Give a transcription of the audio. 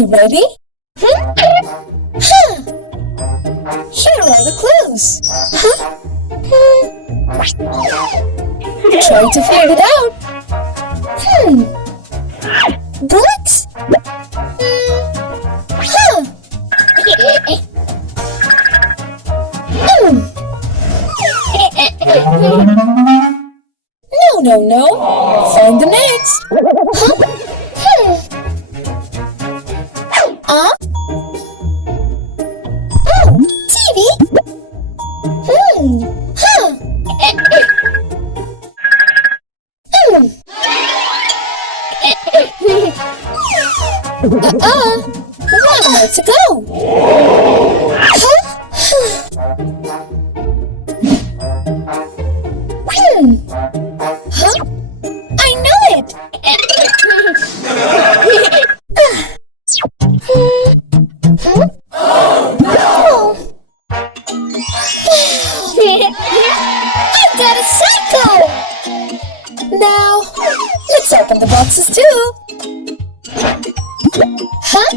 You ready? Huh. Here are the clues. Huh? Try to figure it out. Bullets? Huh. No. Find the next. Huh? Oh, TV? Huh. One more to go. Huh? I know it. I got a cycle! Now, let's open the boxes too. Huh?